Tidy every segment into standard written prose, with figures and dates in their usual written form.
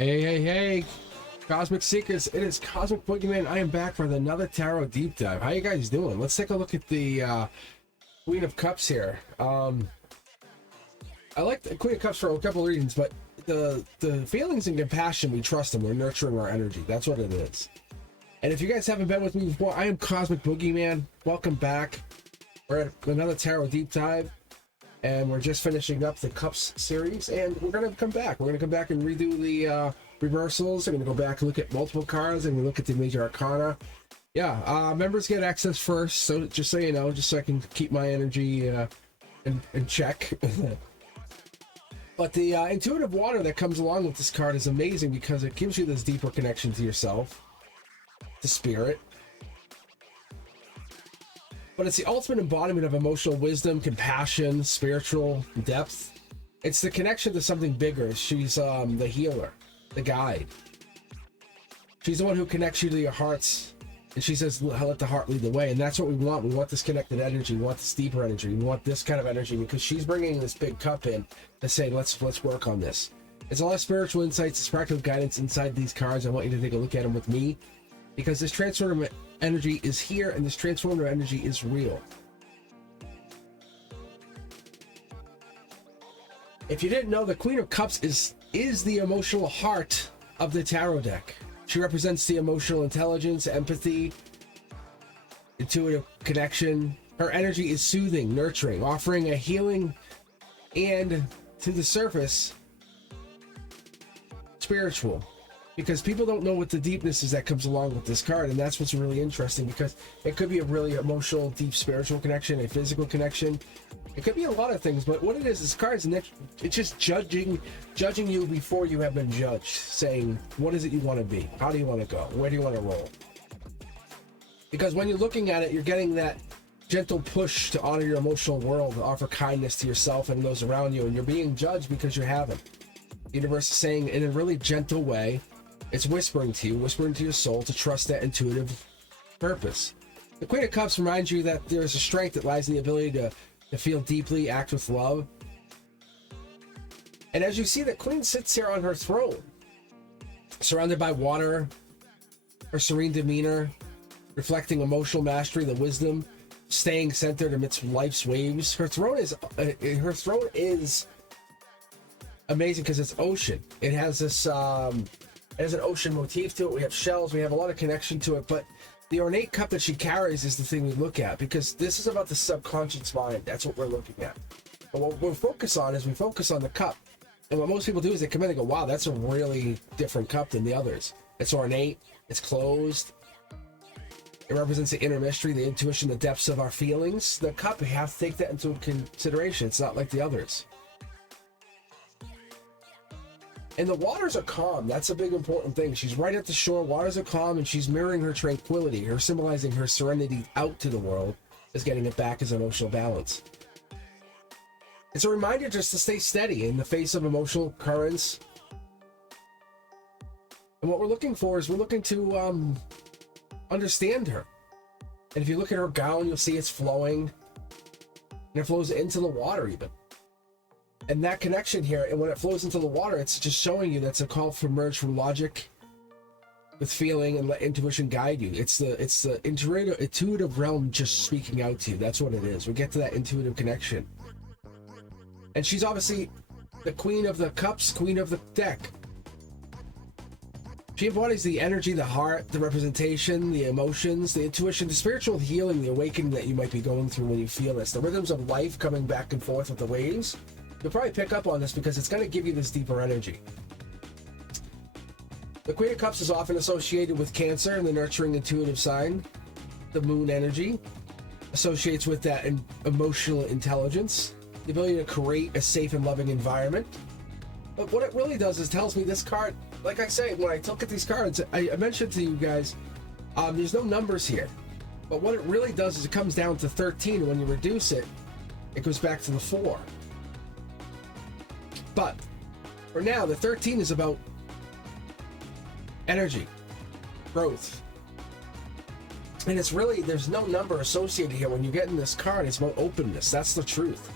Hey, hey, hey, Cosmic Seekers, it is Cosmic Boogeyman. I am back for another Tarot Deep Dive. How you guys doing? Let's take a look at the Queen of Cups here. I like the Queen of Cups for a couple of reasons, but the feelings and compassion, we trust them. We're nurturing our energy. That's what it is. And if you guys haven't been with me before, I am Cosmic Boogeyman. Welcome back. We're at another Tarot Deep Dive. And we're just finishing up the Cups series, and we're going to come back. We're going to come back and redo the reversals. We're going to go back and look at multiple cards, and we look at the major arcana. Yeah, members get access first, so just so you know, just so I can keep my energy in check. But the intuitive water that comes along with this card is amazing because it gives you this deeper connection to yourself, to spirit. But it's the ultimate embodiment of emotional wisdom, compassion, spiritual depth. It's the connection to something bigger. She's the healer, the guide. She's the one who connects you to your hearts. And she says, let the heart lead the way. And that's what we want. We want this connected energy. We want this deeper energy. We want this kind of energy because she's bringing this big cup in to say, let's work on this. It's a lot of spiritual insights. It's practical guidance inside these cards. I want you to take a look at them with me because this transformative energy is here and this transformative energy is real. If you didn't know, the Queen of Cups is the emotional heart of the tarot deck. She represents the emotional intelligence, empathy, intuitive connection. Her energy is soothing, nurturing, offering a healing, and to the surface, spiritual. Because people don't know what the deepness is that comes along with this card, and that's what's really interesting, because it could be a really emotional, deep spiritual connection, a physical connection. It could be a lot of things, but what it is, this card is it's just judging you before you have been judged, saying, what is it you want to be? How do you want to go? Where do you want to roll? Because when you're looking at it, you're getting that gentle push to honor your emotional world, to offer kindness to yourself and those around you, and you're being judged because you haven't. The universe is saying in a really gentle way, it's whispering to you, whispering to your soul to trust that intuitive purpose. The Queen of Cups reminds you that there is a strength that lies in the ability to feel deeply, act with love. And as you see, the Queen sits here on her throne, surrounded by water, her serene demeanor, reflecting emotional mastery, the wisdom, staying centered amidst life's waves. Her throne is amazing because it's ocean. It has this it has an ocean motif to it. We have shells. We have a lot of connection to it. But the ornate cup that she carries is the thing we look at, because this is about the subconscious mind. That's what we're looking at. But what we'll focus on is we focus on the cup. And what most people do is they come in and go, wow, that's a really different cup than the others. It's ornate. It's closed. It represents the inner mystery, the intuition, the depths of our feelings. The cup, we have to take that into consideration. It's not like the others. And the waters are calm. That's a big important thing. She's right at the shore. Waters are calm, and she's mirroring her tranquility. Her symbolizing her serenity out to the world is getting it back as emotional balance. It's a reminder just to stay steady in the face of emotional currents. And what we're looking for is we're looking to understand her. And if you look at her gown, you'll see it's flowing. And it flows into the water even. And that connection here, and when it flows into the water, it's just showing you that's a call for merge from logic with feeling and let intuition guide you. It's the intuitive realm just speaking out to you. That's what it is. We get to that intuitive connection. And she's obviously the Queen of the Cups, Queen of the deck. She embodies the energy, the heart, the representation, the emotions, the intuition, the spiritual healing, the awakening that you might be going through when you feel this. The rhythms of life coming back and forth with the waves. You'll probably pick up on this because it's going to give you this deeper energy. The Queen of Cups is often associated with Cancer and the nurturing intuitive sign. The moon energy associates with that emotional intelligence, the ability to create a safe and loving environment. But what it really does is tells me this card, like I say, when I look at these cards, I mentioned to you guys, there's no numbers here. But what it really does is it comes down to 13, and when you reduce it, it goes back to the 4. But for now, the 13 is about energy, growth. And it's really, there's no number associated here. When you get in this card, it's about openness. That's the truth.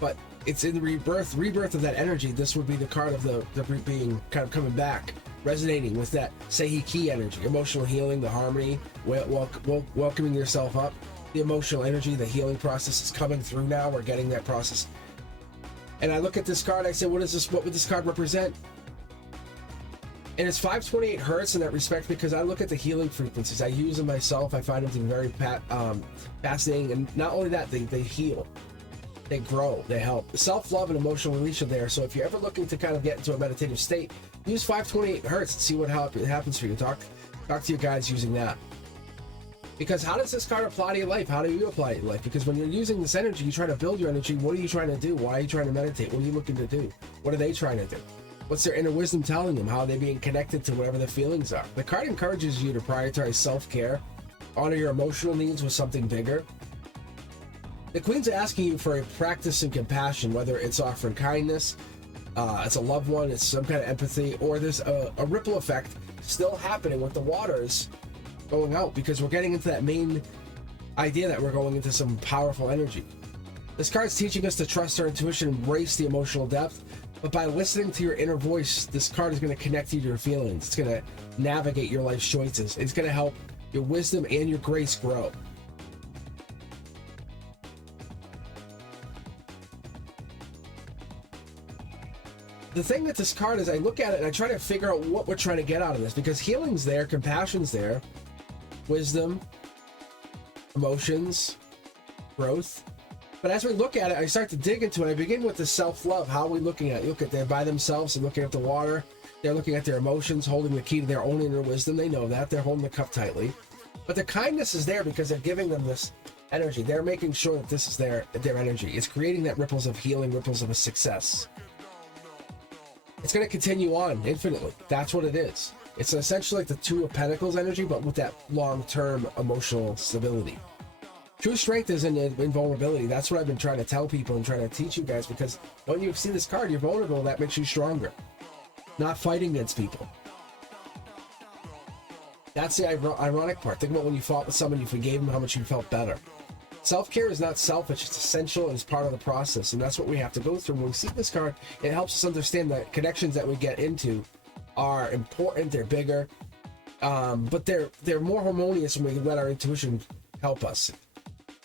But it's in the rebirth of that energy. This would be the card of the being kind of coming back, resonating with that Sehi Ki energy, emotional healing, the harmony, welcoming yourself up. The emotional energy, the healing process is coming through now. We're getting that process. And I look at this card, I say, what would this card represent? And it's 528 hertz in that respect, because I look at the healing frequencies. I use them myself. I find them to be very fascinating. And not only that, they heal, they grow, they help. Self-love and emotional release are there. So if you're ever looking to kind of get into a meditative state, use 528 hertz and see what happens for you. Talk to your guides using that. Because how does this card apply to your life? How do you apply it to your life? Because when you're using this energy, you try to build your energy. What are you trying to do? Why are you trying to meditate? What are you looking to do? What are they trying to do? What's their inner wisdom telling them? How are they being connected to whatever their feelings are? The card encourages you to prioritize self-care, honor your emotional needs with something bigger. The Queen's asking you for a practice in compassion, whether it's offering kindness, it's a loved one, it's some kind of empathy, or there's a ripple effect still happening with the waters going out, because we're getting into that main idea that we're going into some powerful energy. This card's teaching us to trust our intuition, embrace the emotional depth, but by listening to your inner voice, this card is going to connect you to your feelings. It's going to navigate your life's choices. It's going to help your wisdom and your grace grow. The thing with this card is I look at it and I try to figure out what we're trying to get out of this, because healing's there, compassion's there, wisdom, emotions, growth. But as we look at it, I start to dig into it. I begin with the self-love. How are we looking at it? Look at they're by themselves and looking at the water. They're looking at their emotions, holding the key to their own inner wisdom. They know that. They're holding the cup tightly. But the kindness is there because they're giving them this energy. They're making sure that this is their energy. It's creating that ripples of healing, ripples of a success. It's going to continue on infinitely. That's what it is. It's essentially like the Two of Pentacles energy, but with that long-term emotional stability. True strength is in vulnerability. That's what I've been trying to tell people and trying to teach you guys, because when you see this card, you're vulnerable. That makes you stronger. Not fighting against people. That's the ironic part. Think about when you fought with someone, you forgave them, how much you felt better. Self-care is not selfish. It's essential and it's part of the process. And that's what we have to go through. When we see this card, it helps us understand that connections that we get into are important, they're bigger, but they're more harmonious when we let our intuition help us.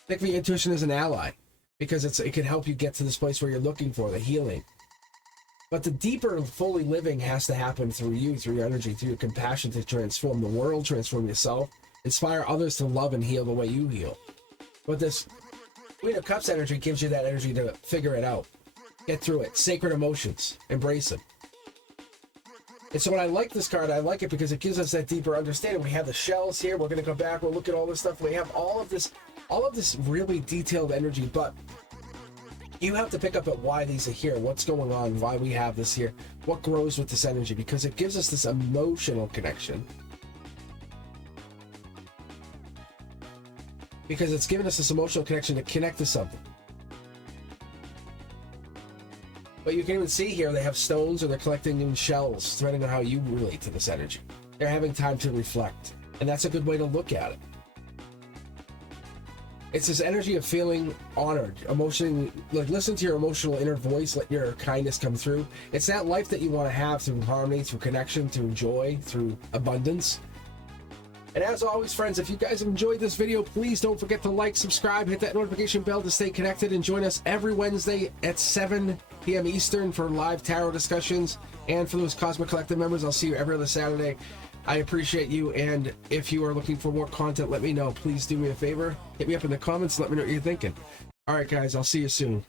Think of your intuition as an ally, because it can help you get to this place where you're looking for the healing. But the deeper fully living has to happen through you, through your energy, through your compassion, to transform the world, transform yourself, inspire others to love and heal the way you heal. But this Queen of Cups energy gives you that energy to figure it out, get through it, sacred emotions, embrace them. And so when I like this card, I like it because it gives us that deeper understanding. We have the shells here. We're going to go back. We'll look at all this stuff. We have all of this really detailed energy, but you have to pick up at why these are here, what's going on, why we have this here, what grows with this energy, because it gives us this emotional connection. Because it's giving us this emotional connection to connect to something. But you can even see here they have stones, or they're collecting in shells, depending on how you relate to this energy. They're having time to reflect, and that's a good way to look at it. It's this energy of feeling honored, emotionally, like listen to your emotional inner voice, let your kindness come through. It's that life that you want to have through harmony, through connection, through joy, through abundance. And as always, friends, if you guys have enjoyed this video, please don't forget to like, subscribe, hit that notification bell to stay connected, and join us every Wednesday at 7 p.m. Eastern for live tarot discussions. And for those Cosmic Collective members, I'll see you every other Saturday. I appreciate you, and if you are looking for more content, let me know. Please do me a favor. Hit me up in the comments. Let me know what you're thinking. All right, guys, I'll see you soon.